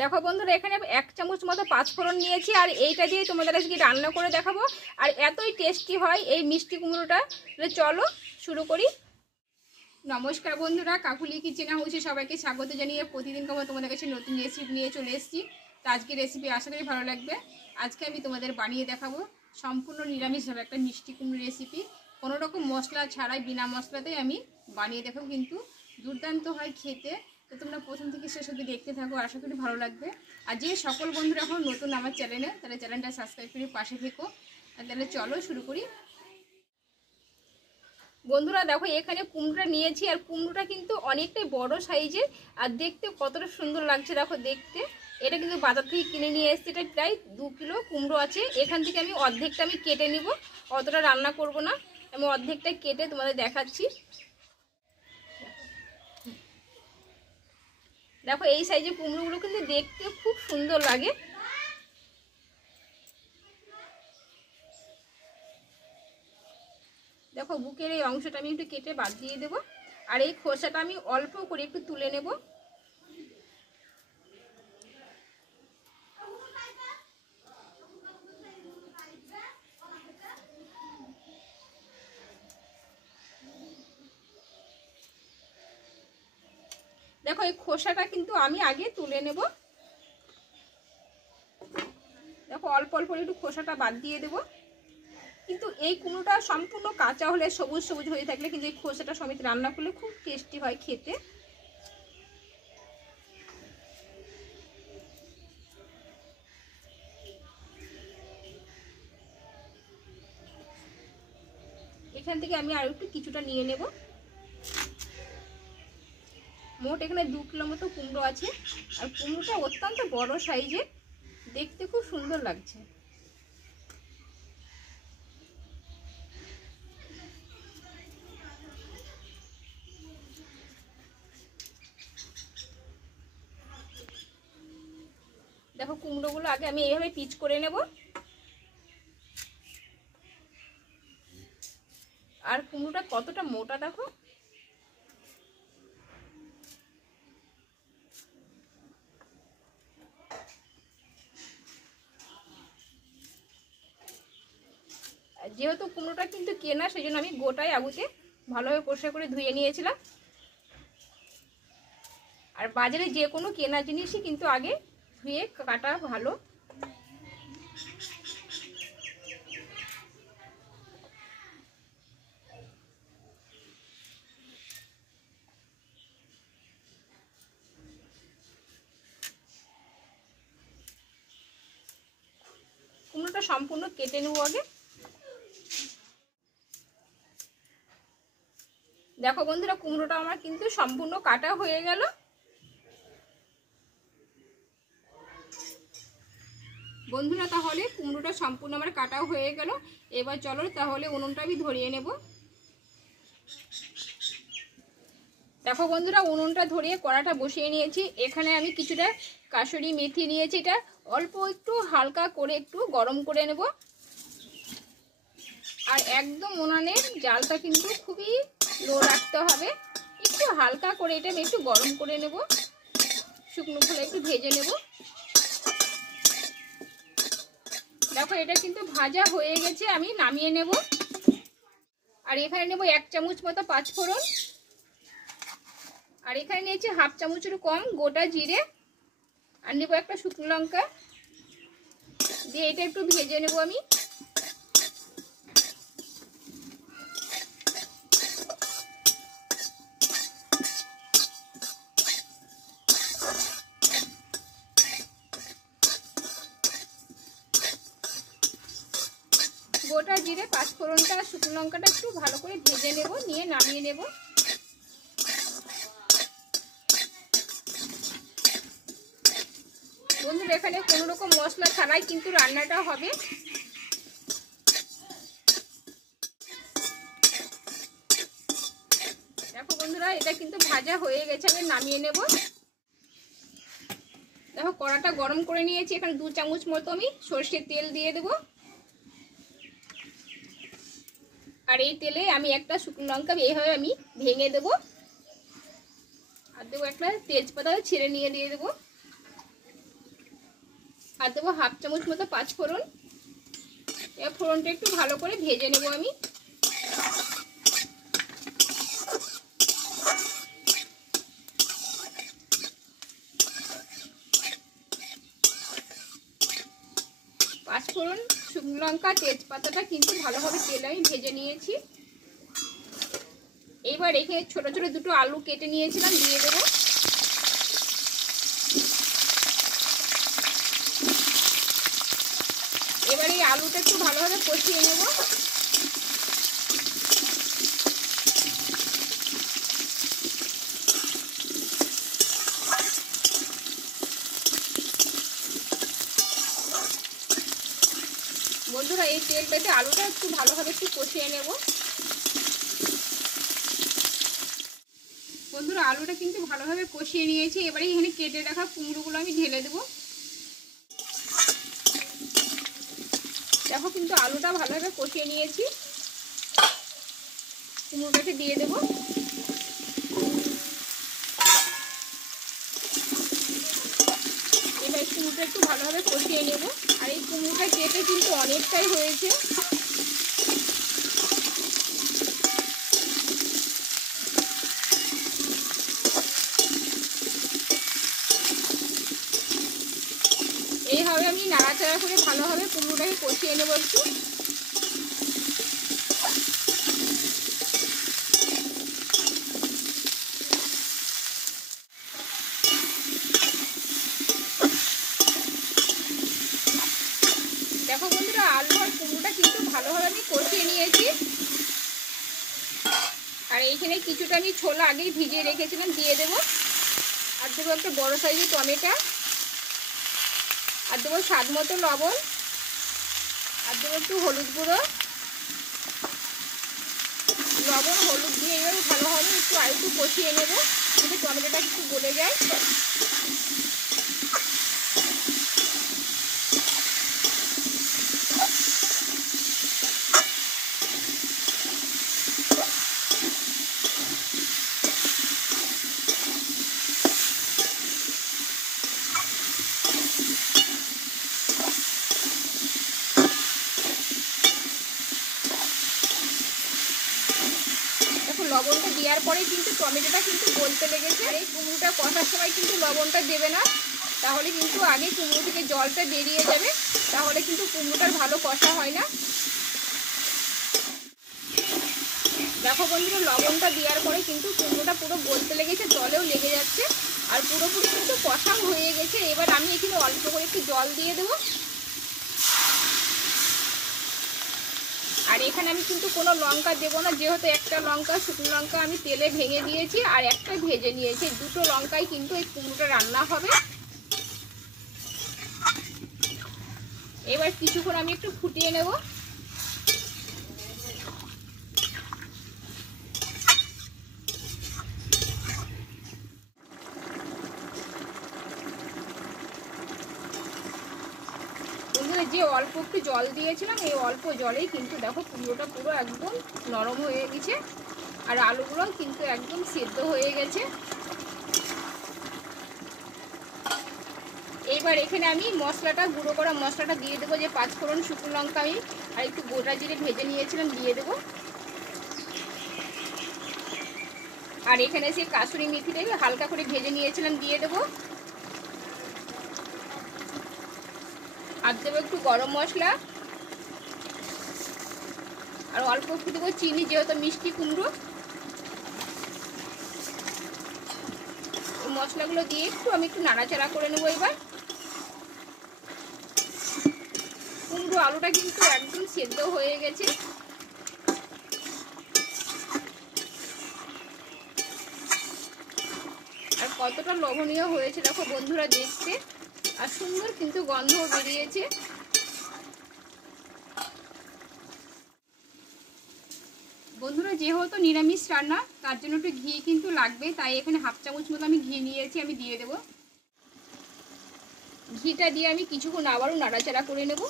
দেখো বন্ধুরা, এখানে 1 চামচ মতো পাঁচফোড়ন নিয়েছি, আর এইটা দিয়ে তোমাদের আজকে রান্না করে দেখাবো। আর এতই টেস্টি হয় এই মিষ্টি কুমড়োটা। চলো শুরু করি। নমস্কার বন্ধুরা, কাকুলি কিচেন হাউসে সবাইকে স্বাগত জানিয়ে প্রতিদিন তোমাদের কাছে নতুন রেসিপি নিয়ে চলে এসেছি। তো আজকে রেসিপি আশা করি ভালো লাগবে। আজকে আমি তোমাদের বানিয়ে দেখাবো সম্পূর্ণ নিরামিষভাবে একটা মিষ্টি কুমড়ো রেসিপি। কোনো রকম মশলা ছাড়াই, বিনা মশলাতেই আমি বানিয়ে দেখাবো, কিন্তু দুর্দান্ত হয় খেতে। তো তোমরা প্রথম থেকে শেষ অবধি দেখতে থাকো, আশা করি ভালো লাগবে। আর যে সকল বন্ধুরা এখন নতুন আমার চ্যানেলে, তাহলে চ্যানেলটা সাবস্ক্রাইব করে পাশে থেকো। আর তাহলে চলো শুরু করি। বন্ধুরা দেখো, এখানে কুমড়োটা নিয়েছি, আর কুমড়োটা কিন্তু অনেকটাই বড় সাইজের, আর দেখতে কতটা সুন্দর লাগছে দেখো দেখতে। এটা কিন্তু বাজার থেকে কিনে নিয়ে এসেছি। এটা প্রায় 2 কিলো কুমড়ো আছে। এখান থেকে আমি অর্ধেকটা কেটে নিব, অতটা রান্না করব না। আমি অর্ধেকটা কেটে তোমাদের দেখাচ্ছি। দেখো এই সাইজের কুমড়োগুলো কিন্তু দেখতে খুব সুন্দর লাগে। দেখো বুকের এই অংশটা আমি একটু কেটে বাদ দিয়ে দেবো, আর এই খোসাটা আমি অল্প করে একটু তুলে নেব। দেখো এই খোসাটা কিন্তু আমি আগে তুলে নেব। দেখো অল্প অল্প একটু খোসাটা বাদ দিয়ে দেবো। কিন্তু এই কুমড়োটা সম্পূর্ণ কাঁচা হলে, সবুজ সবুজ হয়ে থাকলে কিন্তু এই খোসাটা সমেত রান্না করলে খুব টেস্টি হয় খেতে। এখান থেকে আমি আর একটু কিছুটা নিয়ে নেব। মোট এখানে 2 কিলো মতো কুমড়ো আছে, আর কুমড়োটা অত্যন্ত বড় সাইজের, দেখতে খুব সুন্দর লাগছে। দেখো কুমড়োগুলো আগে আমি এইভাবে পিচ করে নেব। আর কুমড়োটা কতটা মোটা দেখো। যেহেতু কুমড়োটা কিন্তু কেনা, সেই জন্য আমি গোটায় আগুতে ভালোভাবে পরিষ্কার করে ধুয়ে নিয়েছিলাম। আর বাজারে যে কোনো কেনা জিনিসই কিন্তু আগে ধুয়ে কাটা ভালো। কুমড়োটা সম্পূর্ণ কেটে নেব আগে। দেখো বন্ধুরা, কুমড়োটা আমার কিন্তু সম্পূর্ণ কাটা হয়ে গেল। বন্ধুরা তাহলে কুমড়োটা সম্পূর্ণ আমার কাটাও হয়ে গেল। এবার চলো তাহলে উনুনটা আমি ধরিয়ে নেব। দেখো বন্ধুরা, উনুনটা ধরিয়ে কড়াটা বসিয়ে নিয়েছি। এখানে আমি কিছুটা কাসুরি মেথি নিয়েছি, এটা অল্প একটু হালকা করে একটু গরম করে নেব। আর একদম উনানের জালটা কিন্তু খুবই লো রাখতে হবে। একটু হালকা করে এটা আমি একটু গরম করে নেব, শুকনো খোলা একটু ভেজে নেব। দেখো এটা কিন্তু ভাজা হয়ে গেছে, আমি নামিয়ে নেব। আর এখানে নেব 1 চামচ মতো পাঁচফোড়ন, আর এখানে নিয়েছি 1/2 চামচের কম গোটা জিরে, আর নেব একটা শুকনো লঙ্কা দিয়ে এটা একটু ভেজে নেব আমি। গোটা জিরে, পাঁচফোড়নটা, শুকনো লঙ্কাটা একটু ভালো করে ভেজে নেব, নিয়ে নামিয়ে নেব। বন্ধুরা এখানে কোনো রকম মশলা ছাড়াই কিন্তু রান্নাটা হবে। দেখো বন্ধুরা, এটা কিন্তু ভাজা হয়ে গেছে, আমি নামিয়ে নেব। দেখো কড়াটা গরম করে নিয়েছি, এখানে 2 চামচ মতো আমি সরষের তেল দিয়ে দেব। আর এই তেলে আমি একটা শুকনো লঙ্কা এইভাবে আমি ভেঙে দেব, আর দেবো একটা তেজপাতা ছিঁড়ে নিয়ে দিয়ে দেবো। আর দেবো হাফ চামচ মতো পাঁচ ফোড়ন। এবার ফোড়নটা একটু ভালো করে ভেজে নেব আমি। পাঁচ ফোড়ন, শুকনো লঙ্কা, তেজপাতাটা কিন্তু ভালোভাবে তেলে আমি ভেজে নিয়েছি। এইবার এখানে ছোট ছোট দুটো আলু কেটে নিয়েছিলাম, দিয়ে দেবো। এবার এই আলুটা একটু ভালোভাবে কষিয়ে নেব। বন্ধুরা এই তেলটাতে আলুটা একটু ভালোভাবে একটু কষিয়ে নেব। বন্ধুরা আলুটা কিন্তু ভালোভাবে কষিয়ে নিয়েছি। এবারে এখানে কেটে রাখা কুমড়োগুলো আমি ঢেলে দেবো। দেখো কিন্তু আলুটা ভালোভাবে কষিয়ে নিয়েছি, কুমড়োটাকে দিয়ে দেবো। এবার কুমড়োটা একটু ভালোভাবে কষিয়ে নেব। আর এই কুমড়োটা কেটে কিন্তু অনেকটাই হয়েছে। এইভাবে আমি নাড়াচাড়া করে ভালোভাবে কুমড়োটাকে কষিয়ে নেব একটু। দেখো বন্ধুরা আলু আর কুমড়োটা কিন্তু ভালোভাবে আমি কষিয়ে নিয়েছি। আর এইখানে কিছুটা আমি ছোলা আগেই ভিজিয়ে রেখেছিলাম, দিয়ে দেবো। আর দেবো একটা বড় সাইজের টমেটো। আর দেবো স্বাদ মতো লবণ। আর দেবো একটু হলুদ গুঁড়ো। লবণ হলুদ দিয়ে এবার ভালোভাবে একটু কষিয়ে নেব, যাতে টমেটোটা একটু গলে যায়। লবণটা দেওয়ার পরে কিন্তু টমেটোটা কিন্তু গলতে লেগেছে। আর এই কুমড়োটা কষার সময় কিন্তু লবণটা দেবে না, তাহলে কিন্তু আগে কুমড়ো থেকে জলটা বেরিয়ে যাবে, তাহলে কিন্তু কুমড়োটার ভালো কষা হয় না। দেখো বন্ধুরা লবণটা দেওয়ার পরে কিন্তু কুমড়োটা পুরো গলতে লেগেছে, জলেও লেগে যাচ্ছে, আর পুরোপুরি কিন্তু কষাও হয়ে গেছে। এবার আমি এখানে অল্প করে একটু জল দিয়ে দেবো। আর এখানে আমি কিন্তু কোনো লঙ্কা দেবো না, যেহেতু একটা লঙ্কা শুকনো লঙ্কা আমি তেলে ভেঙে দিয়েছি আর একটা ভেজে নিয়েছি। দুটো লঙ্কাই কিন্তু এই কুমড়োটা রান্না হবে। এবার কিছুক্ষণ আমি একটু ফুটিয়ে নেব। যে অল্প একটু জল দিয়েছিলাম, এই অল্প জলেই কিন্তু দেখো কুমড়োটা পুরো একদম নরম হয়ে গেছে, আর আলুগুলো কিন্তু একদম সেদ্ধ হয়ে গেছে। এইবার এখানে আমি মশলাটা, গুঁড়ো করা মশলাটা দিয়ে দেবো। যে পাঁচ ফোড়ন, শুকনো লঙ্কা আমি আর একটু গোটা জিরে ভেজে নিয়েছিলাম, দিয়ে দেবো। আর এখানে সে কাসুরি মেথিটাকে হালকা করে ভেজে নিয়েছিলাম, দিয়ে দেবো। আর দেবো একটু গরম মশলা, আর অল্প একটু দেবো চিনি, যেহেতু মিষ্টি কুমড়ো। মশলাগুলো দিয়ে আমি একটু নাড়াচাড়া করে নেবো। এবার কুমড়ো আলুটা কিন্তু একদম সেদ্ধ হয়ে গেছে। আর কতটা লোভনীয় হয়েছে দেখো বন্ধুরা দেখতে, আর সুন্দর কিন্তু গন্ধও বেরিয়েছে। বন্ধুরা যেহেতু নিরামিষ রান্না, তার জন্য একটু ঘি কিন্তু লাগবে, তাই এখানে হাফ চামচ মতো আমি ঘি নিয়েছি, আমি দিয়ে দেবো। ঘিটা দিয়ে আমি কিছুক্ষণ আবারও নাড়াচাড়া করে নেব।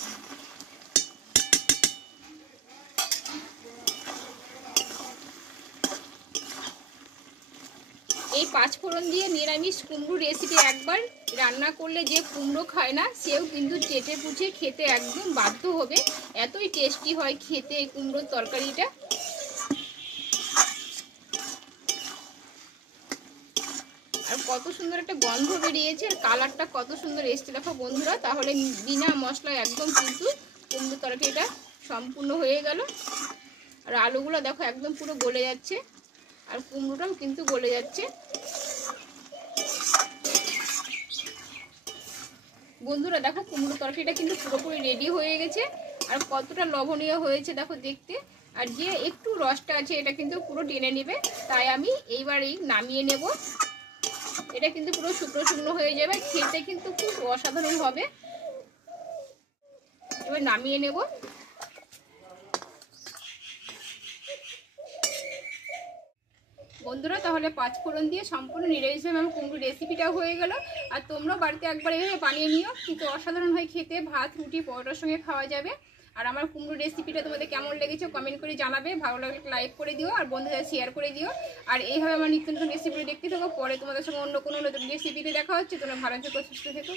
এই 5 ফোড়ন দিয়ে নিরামিষ কুমড়ো রেসিপি একবার রান্না করলে যে কুমড়ো খায় না সেও কিন্তু চেটে পুছে খেতে একদম বাধ্য হবে। এতই টেস্টি হয় খেতে এই কুমড়োর তরকারিটা। আর কত সুন্দর একটা গন্ধ বেরিয়েছে, আর কালারটা কত সুন্দর এসছে দেখো বন্ধুরা। তাহলে বিনা মশলায় একদম কিন্তু কুমড়ো তরকারিটা সম্পূর্ণ হয়ে গেল। আর আলুগুলো দেখো একদম পুরো গলে যাচ্ছে, আর কুমড়োটাও কিন্তু গলে যাচ্ছে। বন্ধুরা দেখো কুমড়ো তরকারিটা কিন্তু পুরোপুরি রেডি হয়ে গেছে, আর কতটা লবণীয় হয়েছে দেখো দেখতে। আর যে একটু রসটা আছে এটা কিন্তু পুরো টেনে নেবে, তাই আমি এইবারেই নামিয়ে নেব। এটা কিন্তু পুরো শুকনো শুকনো হয়ে যাবে, খেতে কিন্তু খুব অসাধারণ হবে। এবার নামিয়ে নেব। বন্ধুরা তাহলে 5 ফোড়ন দিয়ে সম্পূর্ণ নিরামিষভাবে আমার কুমড়ো রেসিপিটাও হয়ে গেল। আর তোমরাও বাড়িতে একবার এভাবে বানিয়ে নিও, কিন্তু অসাধারণ হয় খেতে, ভাত রুটি পরোটার সঙ্গে খাওয়া যাবে। আর আমার কুমড়ো রেসিপিটা তোমাদের কেমন লেগেছে কমেন্ট করে জানাবে, ভালো লাগলে লাইক করে দিও আর বন্ধুদের শেয়ার করে দিও। আর এইভাবে আমার নিত্য নতুন রেসিপি দেখতে থাকো, পরে তোমাদের সঙ্গে অন্য কোনো নতুন রেসিপিতে দেখা হচ্ছে। তোমরা ভালো থেকো, সুস্থ থেকো।